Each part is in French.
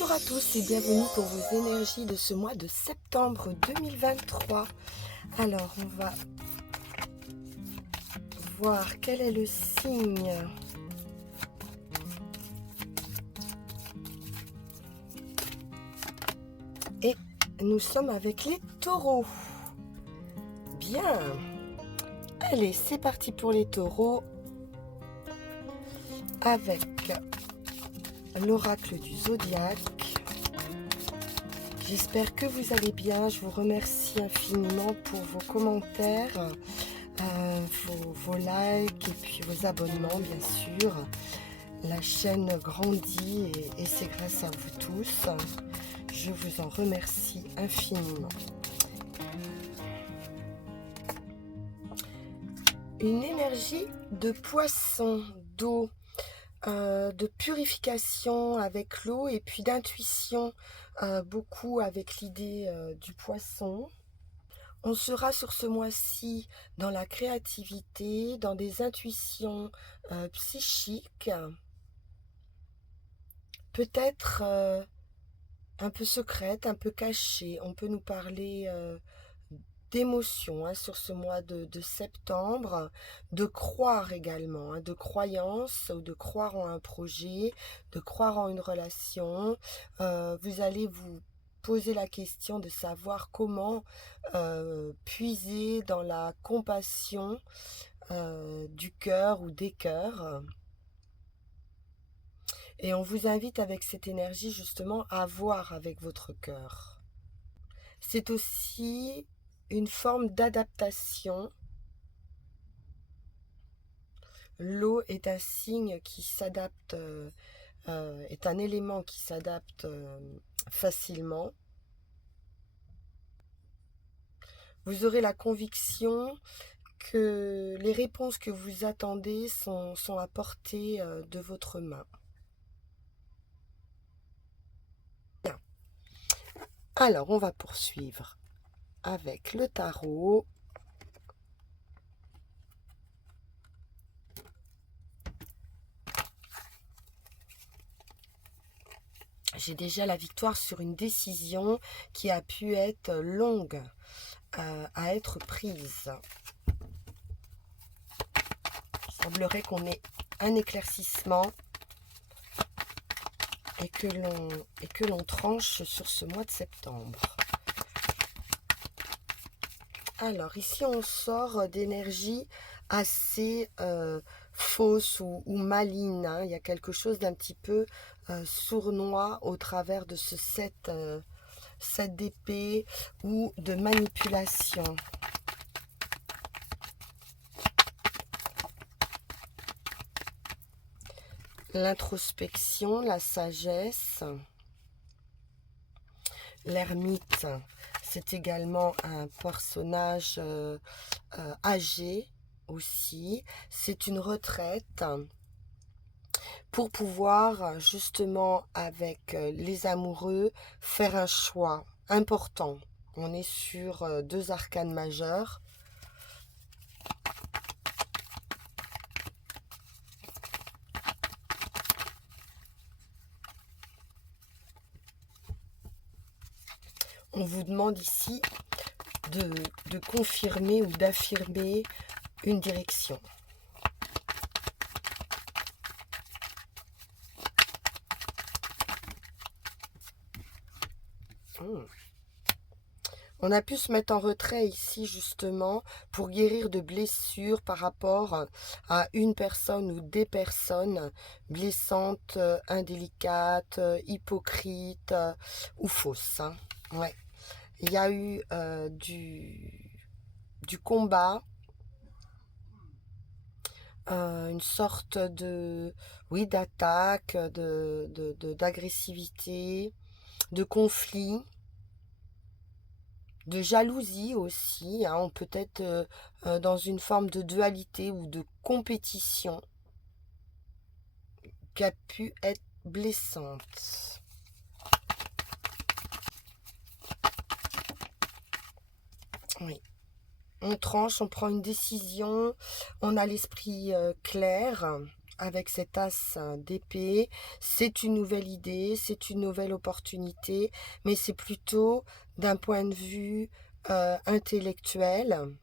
Bonjour à tous et bienvenue pour vos énergies de ce mois de septembre 2023. Alors, on va voir quel est le signe. Et nous sommes avec les taureaux. Bien. Allez, c'est parti pour les taureaux avec l'oracle du zodiaque. J'espère que vous allez bien. Je vous remercie infiniment pour vos commentaires, vos likes et puis vos abonnements, bien sûr. La chaîne grandit et c'est grâce à vous tous. Je vous en remercie infiniment. Une énergie de poisson, d'eau, de purification avec l'eau et puis d'intuition, beaucoup avec l'idée du poisson. On sera sur ce mois-ci dans la créativité, dans des intuitions psychiques, peut-être un peu secrètes, un peu cachées. On peut nous parler d'émotions sur ce mois de septembre, de croire également, de croyance, ou de croire en un projet, de croire en une relation. Vous allez vous poser la question de savoir comment puiser dans la compassion du cœur ou des cœurs. Et on vous invite avec cette énergie justement à voir avec votre cœur. C'est aussi une forme d'adaptation. L'eau est un signe qui s'adapte, est un élément qui s'adapte facilement. Vous aurez la conviction que les réponses que vous attendez sont à portée de votre main. Bien. Alors, on va poursuivre avec le tarot. J'ai déjà la victoire sur une décision qui a pu être longue à être prise. Il semblerait qu'on ait un éclaircissement et que l'on tranche sur ce mois de septembre. Alors ici on sort d'énergie assez fausse ou maligne. Il y a quelque chose d'un petit peu sournois au travers de ce 7 d'épée ou de manipulation. L'introspection, la sagesse, l'ermite, c'est également un personnage âgé aussi. C'est une retraite pour pouvoir justement avec les amoureux faire un choix important. On est sur deux arcanes majeures. On vous demande ici de confirmer ou d'affirmer une direction. On a pu se mettre en retrait ici justement pour guérir de blessures par rapport à une personne ou des personnes blessantes, indélicates, hypocrites ou fausses. Ouais. Il y a eu du combat, une sorte de, oui, d'attaque, d'agressivité, de conflit, de jalousie aussi. On peut être dans une forme de dualité ou de compétition qui a pu être blessante. Oui. On tranche, on prend une décision, on a l'esprit clair, avec cet as d'épée, c'est une nouvelle idée, c'est une nouvelle opportunité, mais c'est plutôt d'un point de vue intellectuel.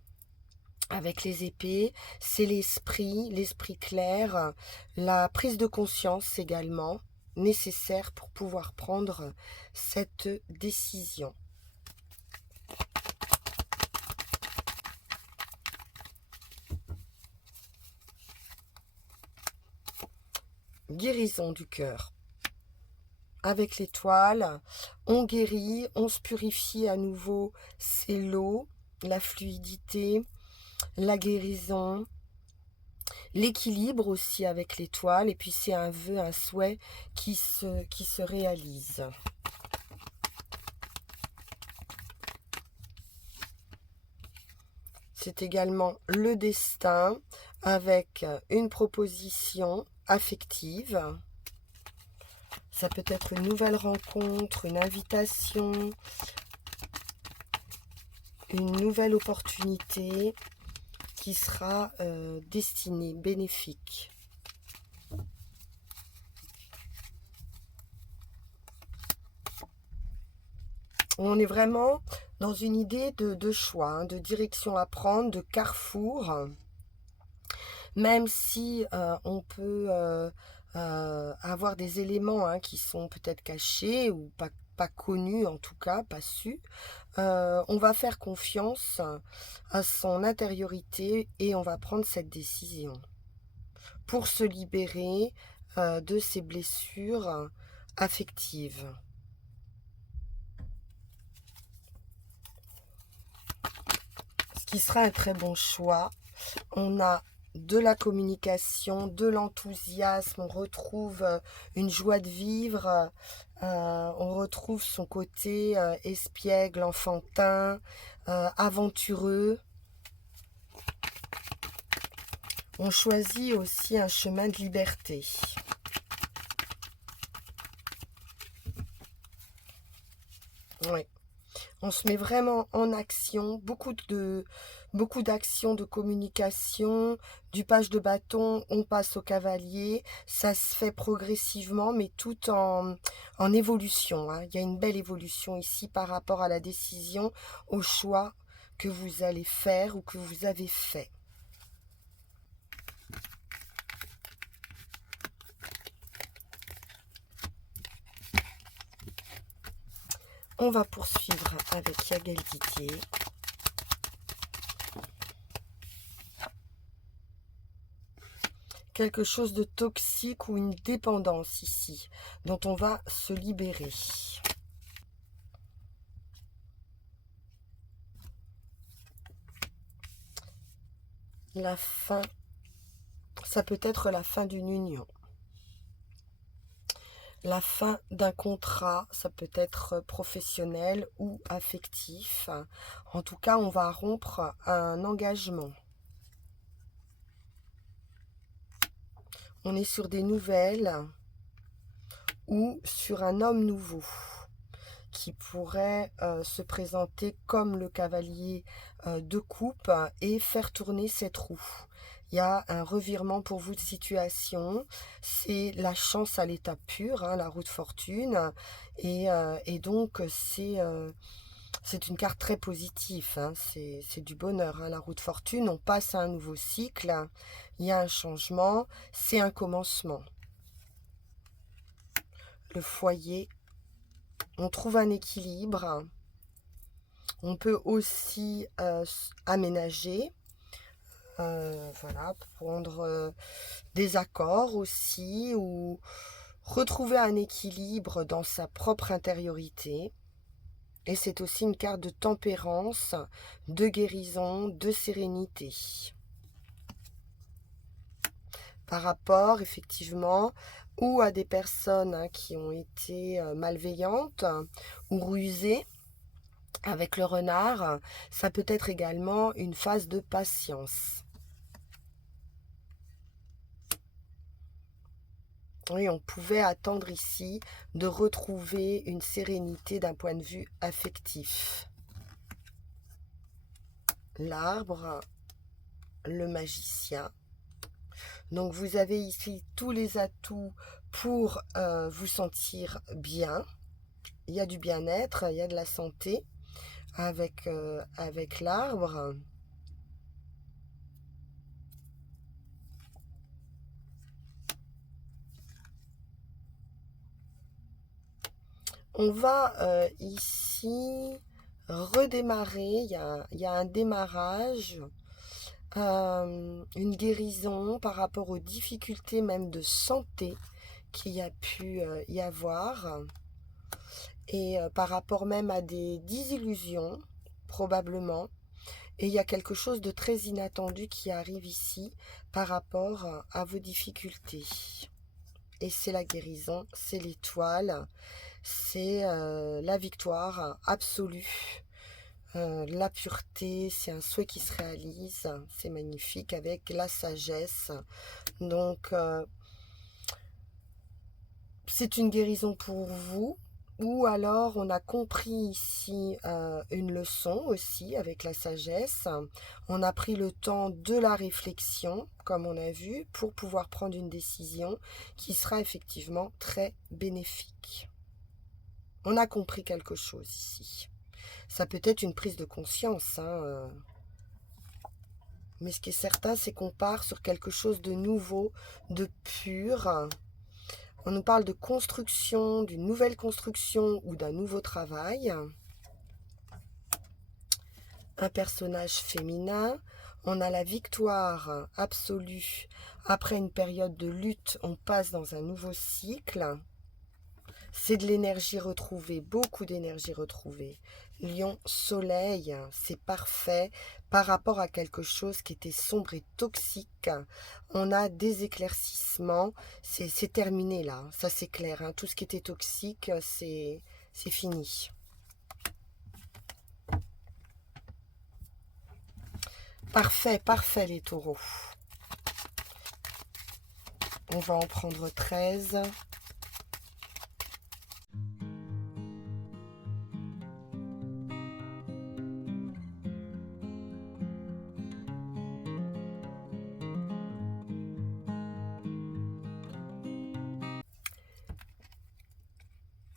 Avec les épées, c'est l'esprit clair, la prise de conscience également nécessaire pour pouvoir prendre cette décision. Guérison du cœur. Avec l'étoile, on guérit, on se purifie à nouveau, c'est l'eau, la fluidité, la guérison, l'équilibre aussi avec l'étoile, et puis c'est un vœu, un souhait qui se réalise. C'est également le destin avec une proposition affective. Ça peut être une nouvelle rencontre, une invitation, une nouvelle opportunité qui sera destinée, bénéfique. On est vraiment dans une idée de choix, hein, de direction à prendre, de carrefour. Même si on peut avoir des éléments qui sont peut-être cachés ou pas connus, en tout cas, pas su, on va faire confiance à son intériorité et on va prendre cette décision pour se libérer de ces blessures affectives. Ce qui sera un très bon choix. On a de la communication, de l'enthousiasme, on retrouve une joie de vivre, on retrouve son côté espiègle, enfantin, aventureux. On choisit aussi un chemin de liberté. Oui. On se met vraiment en action, beaucoup d'actions de communication, du page de bâton, on passe au cavalier, ça se fait progressivement mais tout en évolution, hein. Il y a une belle évolution ici par rapport à la décision, au choix que vous allez faire ou que vous avez fait. On va poursuivre avec Yael Didier. Quelque chose de toxique ou une dépendance ici, dont on va se libérer. La fin, ça peut être la fin d'une union. La fin d'un contrat, ça peut être professionnel ou affectif. En tout cas, on va rompre un engagement. On est sur des nouvelles ou sur un homme nouveau qui pourrait se présenter comme le cavalier de coupe et faire tourner cette roue. Il y a un revirement pour vous de situation, c'est la chance à l'état pur, hein, la roue de fortune, et donc c'est une carte très positive, hein, c'est du bonheur, hein, la roue de fortune, on passe à un nouveau cycle, il y a un changement, c'est un commencement. Le foyer, on trouve un équilibre, on peut aussi aménager, voilà, prendre des accords aussi, ou retrouver un équilibre dans sa propre intériorité. Et c'est aussi une carte de tempérance, de guérison, de sérénité. Par rapport, effectivement, ou à des personnes qui ont été malveillantes ou rusées avec le renard, ça peut être également une phase de patience. Oui, on pouvait attendre ici de retrouver une sérénité d'un point de vue affectif. L'arbre, le magicien. Donc vous avez ici tous les atouts pour vous sentir bien. Il y a du bien-être, il y a de la santé avec l'arbre. On va ici redémarrer, il y a un démarrage, une guérison par rapport aux difficultés même de santé qu'il y a pu y avoir, et par rapport même à des désillusions, probablement. Et il y a quelque chose de très inattendu qui arrive ici par rapport à vos difficultés. Et c'est la guérison, c'est l'étoile, c'est la victoire absolue, la pureté, c'est un souhait qui se réalise, c'est magnifique avec la sagesse. Donc c'est une guérison pour vous, ou alors on a compris ici une leçon aussi avec la sagesse. On a pris le temps de la réflexion, comme on a vu, pour pouvoir prendre une décision qui sera effectivement très bénéfique. On a compris quelque chose ici. Ça peut être une prise de conscience, hein, mais ce qui est certain, c'est qu'on part sur quelque chose de nouveau, de pur. On nous parle de construction, d'une nouvelle construction ou d'un nouveau travail. Un personnage féminin. On a la victoire absolue. Après une période de lutte, on passe dans un nouveau cycle. C'est de l'énergie retrouvée, beaucoup d'énergie retrouvée. Lion, soleil, c'est parfait par rapport à quelque chose qui était sombre et toxique. On a des éclaircissements, c'est terminé là, ça c'est clair. Hein. Tout ce qui était toxique, c'est fini. Parfait, parfait les taureaux. On va en prendre 13.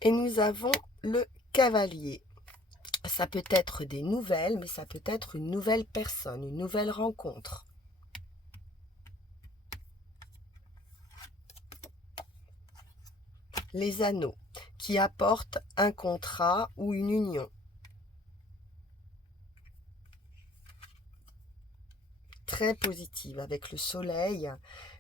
Et nous avons le cavalier. Ça peut être des nouvelles, mais ça peut être une nouvelle personne, une nouvelle rencontre. Les anneaux, qui apportent un contrat ou une union. Très positive avec le soleil,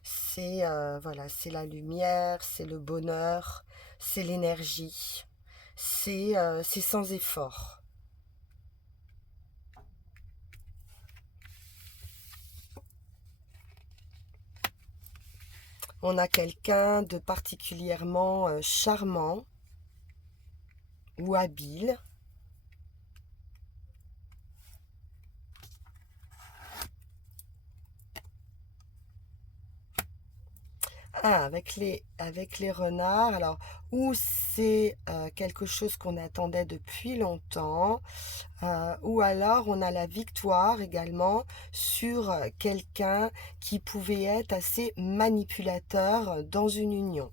c'est voilà, c'est la lumière, c'est le bonheur, c'est l'énergie, c'est sans effort. On a quelqu'un de particulièrement charmant ou habile. Ah, avec les renards, alors, ou c'est quelque chose qu'on attendait depuis longtemps, ou alors on a la victoire également sur quelqu'un qui pouvait être assez manipulateur dans une union.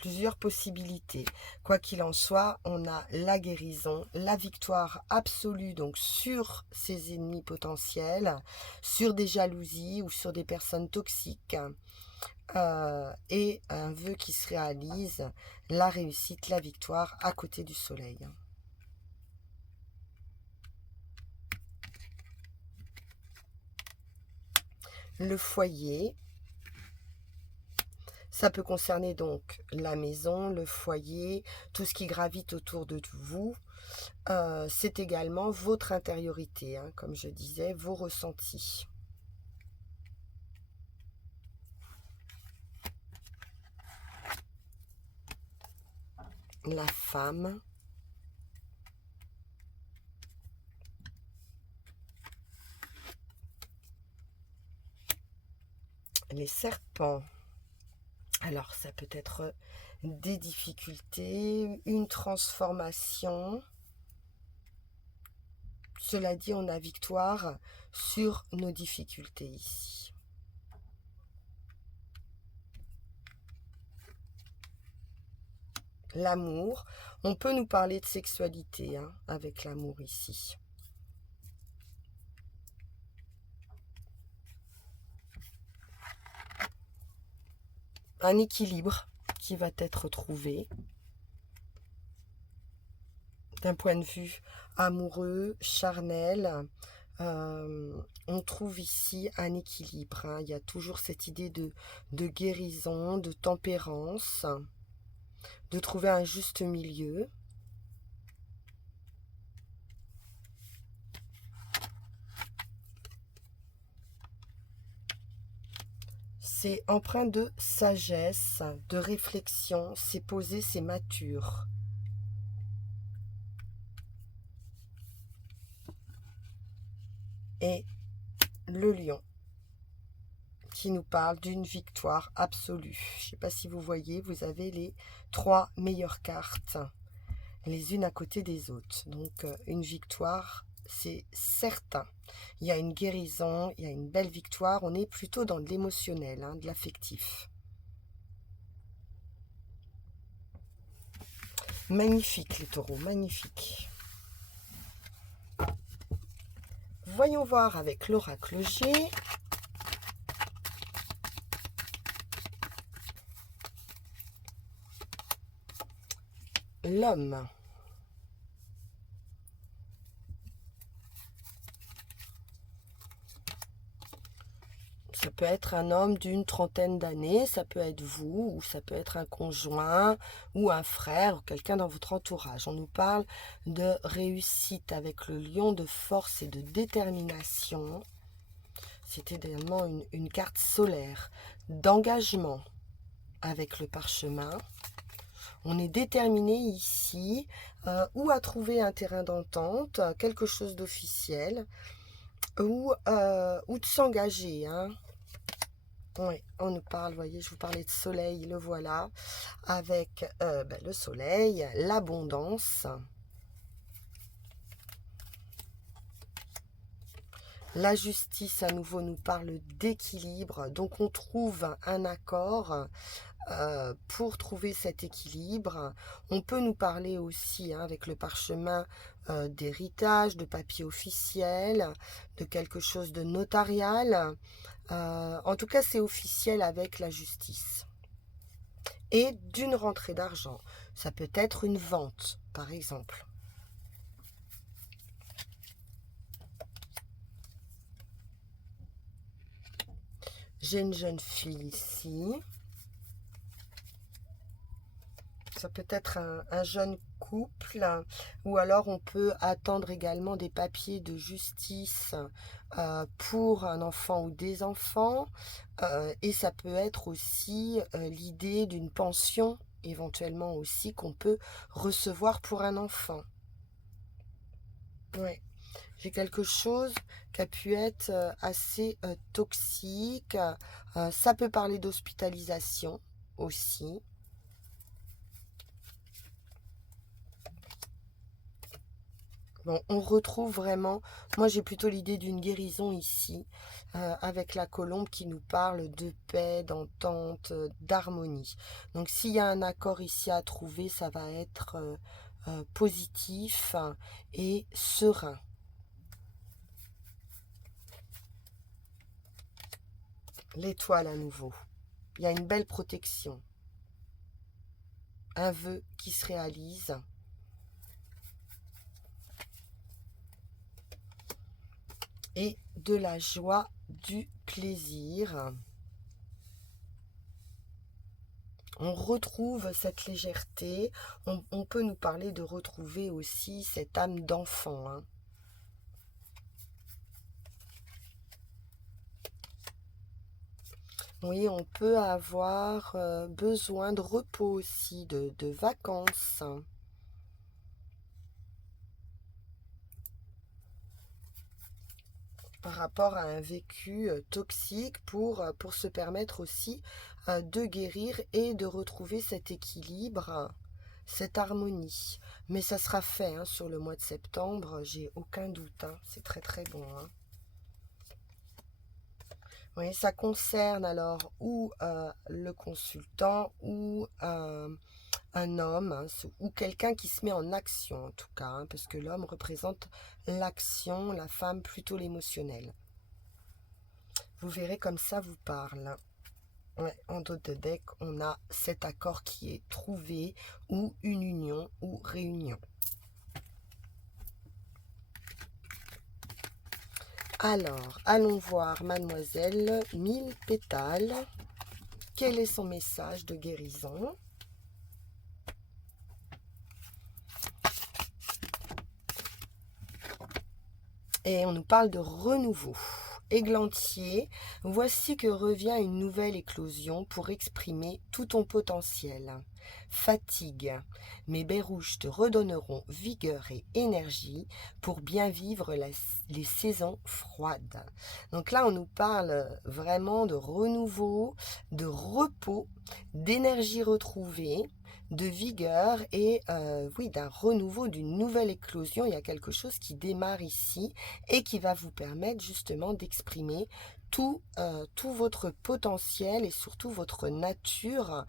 Plusieurs possibilités. Quoi qu'il en soit, on a la guérison, la victoire absolue donc sur ses ennemis potentiels, sur des jalousies ou sur des personnes toxiques, et un vœu qui se réalise, la réussite, la victoire à côté du soleil. Le foyer. Ça peut concerner donc la maison, le foyer, tout ce qui gravite autour de vous. C'est également votre intériorité, hein, comme je disais, vos ressentis. La femme. Les serpents. Alors ça peut être des difficultés, une transformation Cela dit, on a victoire sur nos difficultés ici. L'amour, on peut nous parler de sexualité hein, avec l'amour ici. Un équilibre qui va être trouvé d'un point de vue amoureux, charnel. On trouve ici un équilibre. Hein. Il y a toujours cette idée de guérison, de tempérance, de trouver un juste milieu. C'est empreint de sagesse, de réflexion, c'est posé, c'est mature. Et le lion qui nous parle d'une victoire absolue. Je ne sais pas si vous voyez, vous avez les 3 meilleures cartes, les unes à côté des autres. Donc une victoire, c'est certain. Il y a une guérison, il y a une belle victoire. On est plutôt dans de l'émotionnel, hein, de l'affectif. Magnifique les taureaux, magnifique. Voyons voir avec l'oracle G. L'homme. Ça peut être un homme d'une trentaine d'années, ça peut être vous, ou ça peut être un conjoint, ou un frère, ou quelqu'un dans votre entourage. On nous parle de réussite avec le lion, de force et de détermination. C'est également une carte solaire, d'engagement avec le parchemin. On est déterminé ici, ou à trouver un terrain d'entente, quelque chose d'officiel, ou de s'engager, hein. Oui, on nous parle, voyez, je vous parlais de soleil, le voilà, avec le soleil, l'abondance, la justice à nouveau nous parle d'équilibre, donc on trouve un accord pour trouver cet équilibre. On peut nous parler aussi hein, avec le parchemin d'héritage, de papier officiel, de quelque chose de notarial. En tout cas, c'est officiel avec la justice. Et d'une rentrée d'argent. Ça peut être une vente, par exemple. J'ai une jeune fille ici. Ça peut être un jeune couple, ou alors on peut attendre également des papiers de justice pour un enfant ou des enfants. Et ça peut être aussi l'idée d'une pension, éventuellement aussi, qu'on peut recevoir pour un enfant. Ouais. J'ai quelque chose qui a pu être assez toxique. Ça peut parler d'hospitalisation aussi. Bon, on retrouve vraiment, moi j'ai plutôt l'idée d'une guérison ici, avec la colombe qui nous parle de paix, d'entente, d'harmonie. Donc s'il y a un accord ici à trouver, ça va être positif et serein. L'étoile à nouveau. Il y a une belle protection. Un vœu qui se réalise. Et de la joie, du plaisir. On retrouve cette légèreté. On peut nous parler de retrouver aussi cette âme d'enfant. Hein. Oui, on peut avoir besoin de repos aussi, de vacances. Par rapport à un vécu toxique pour se permettre aussi de guérir et de retrouver cet équilibre, cette harmonie. Mais ça sera fait hein, sur le mois de septembre, j'ai aucun doute. Hein. C'est très très bon. Hein. Oui, ça concerne alors ou le consultant ou un homme hein, ou quelqu'un qui se met en action en tout cas, hein, parce que l'homme représente l'action, la femme plutôt l'émotionnel. Vous verrez comme ça vous parle. Ouais, en dos de deck, on a cet accord qui est trouvé ou une union ou réunion. Alors, allons voir Mademoiselle 1000 pétales. Quel est son message de guérison? Et on nous parle de renouveau. Églantier, voici que revient une nouvelle éclosion pour exprimer tout ton potentiel. Fatigue, mes baies rouges te redonneront vigueur et énergie pour bien vivre les saisons froides. Donc là, on nous parle vraiment de renouveau, de repos, d'énergie retrouvée, de vigueur et oui, d'un renouveau, d'une nouvelle éclosion. Il y a quelque chose qui démarre ici et qui va vous permettre justement d'exprimer tout votre potentiel et surtout votre nature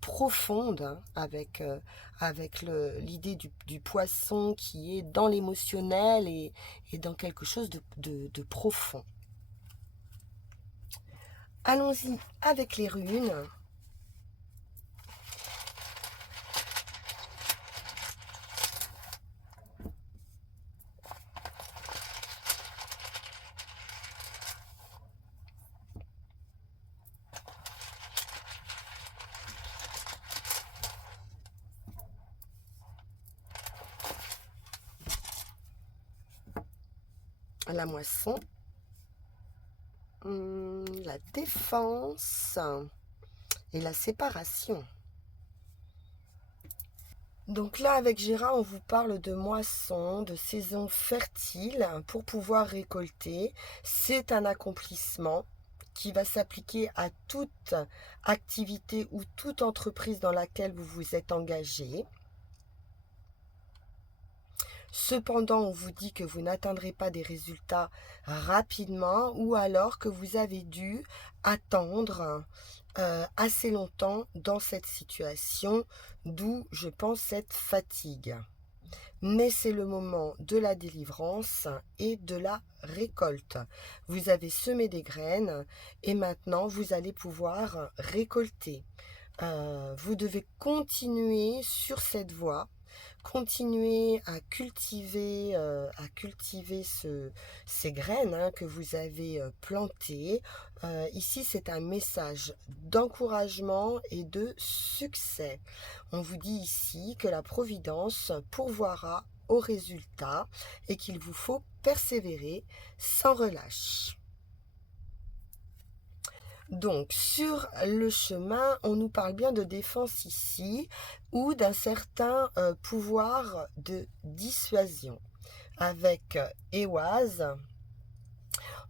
profonde hein, avec l'idée du poisson qui est dans l'émotionnel et dans quelque chose de profond. Allons-y avec les runes. La moisson, la défense et la séparation. Donc là, avec Gérard, on vous parle de moisson, de saison fertile pour pouvoir récolter. C'est un accomplissement qui va s'appliquer à toute activité ou toute entreprise dans laquelle vous vous êtes engagé. Cependant, on vous dit que vous n'atteindrez pas des résultats rapidement ou alors que vous avez dû attendre assez longtemps dans cette situation, d'où je pense cette fatigue. Mais c'est le moment de la délivrance et de la récolte. Vous avez semé des graines et maintenant vous allez pouvoir récolter. Vous devez continuer sur cette voie, continuer à cultiver ces graines hein, que vous avez plantées. Ici, c'est un message d'encouragement et de succès. On vous dit ici que la Providence pourvoira au résultat et qu'il vous faut persévérer sans relâche. Donc, sur le chemin, on nous parle bien de défense ici ou d'un certain pouvoir de dissuasion. Avec Éoise,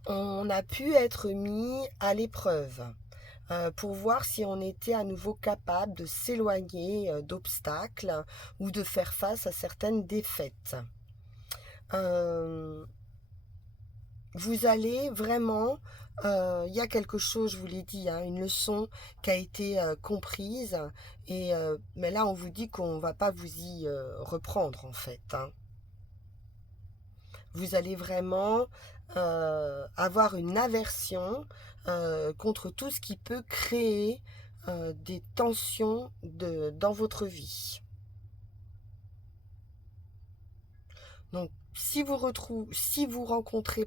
on a pu être mis à l'épreuve pour voir si on était à nouveau capable de s'éloigner d'obstacles ou de faire face à certaines défaites. Vous allez vraiment, il y a quelque chose, je vous l'ai dit, hein, une leçon qui a été comprise, mais là on vous dit qu'on ne va pas vous y reprendre en fait. Hein. Vous allez vraiment avoir une aversion contre tout ce qui peut créer des tensions dans votre vie. Donc, si vous rencontrez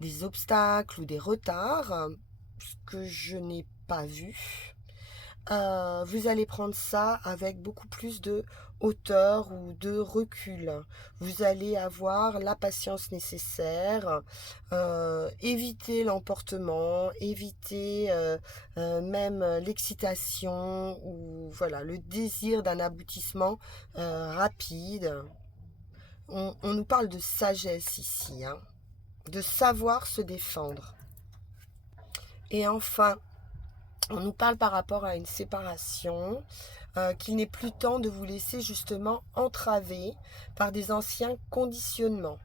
des obstacles ou des retards, ce que je n'ai pas vu, vous allez prendre ça avec beaucoup plus de hauteur ou de recul. Vous allez avoir la patience nécessaire, éviter l'emportement, éviter même l'excitation ou voilà le désir d'un aboutissement rapide. On nous parle de sagesse ici, hein, de savoir se défendre. Et enfin, On nous parle par rapport à une séparation, qu'il n'est plus temps de vous laisser justement entraver par des anciens conditionnements.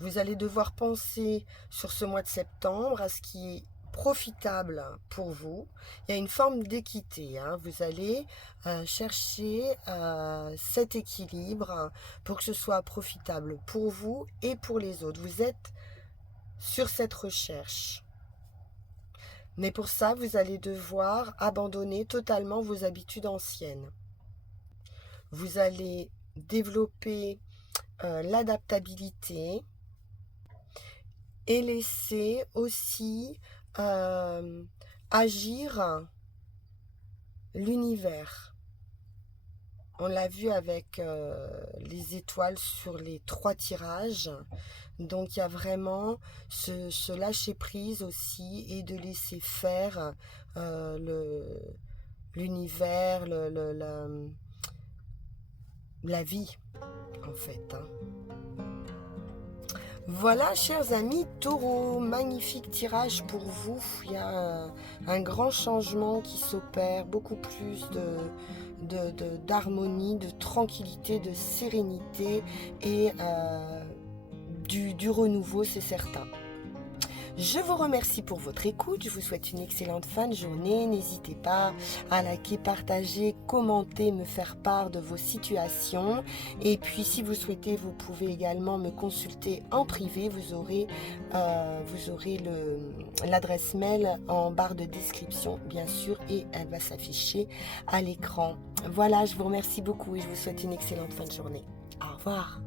Vous allez devoir penser sur ce mois de septembre à ce qui est profitable pour vous. Il y a une forme d'équité, hein. Vous allez chercher cet équilibre pour que ce soit profitable pour vous et pour les autres. Vous êtes sur cette recherche. Mais pour ça, vous allez devoir abandonner totalement vos habitudes anciennes. Vous allez développer l'adaptabilité et laisser aussi agir l'univers. On l'a vu avec les étoiles sur les 3 tirages. Donc il y a vraiment ce lâcher prise aussi et de laisser faire l'univers, la vie en fait, hein. Voilà, chers amis taureaux, magnifique tirage pour vous. Il y a un grand changement qui s'opère, beaucoup plus d'harmonie, de tranquillité, de sérénité et du renouveau, c'est certain. Je vous remercie pour votre écoute, je vous souhaite une excellente fin de journée. N'hésitez pas à liker, partager, commenter, me faire part de vos situations. Et puis si vous souhaitez, vous pouvez également me consulter en privé. Vous aurez l'adresse mail en barre de description, bien sûr, et elle va s'afficher à l'écran. Voilà, je vous remercie beaucoup et je vous souhaite une excellente fin de journée. Au revoir.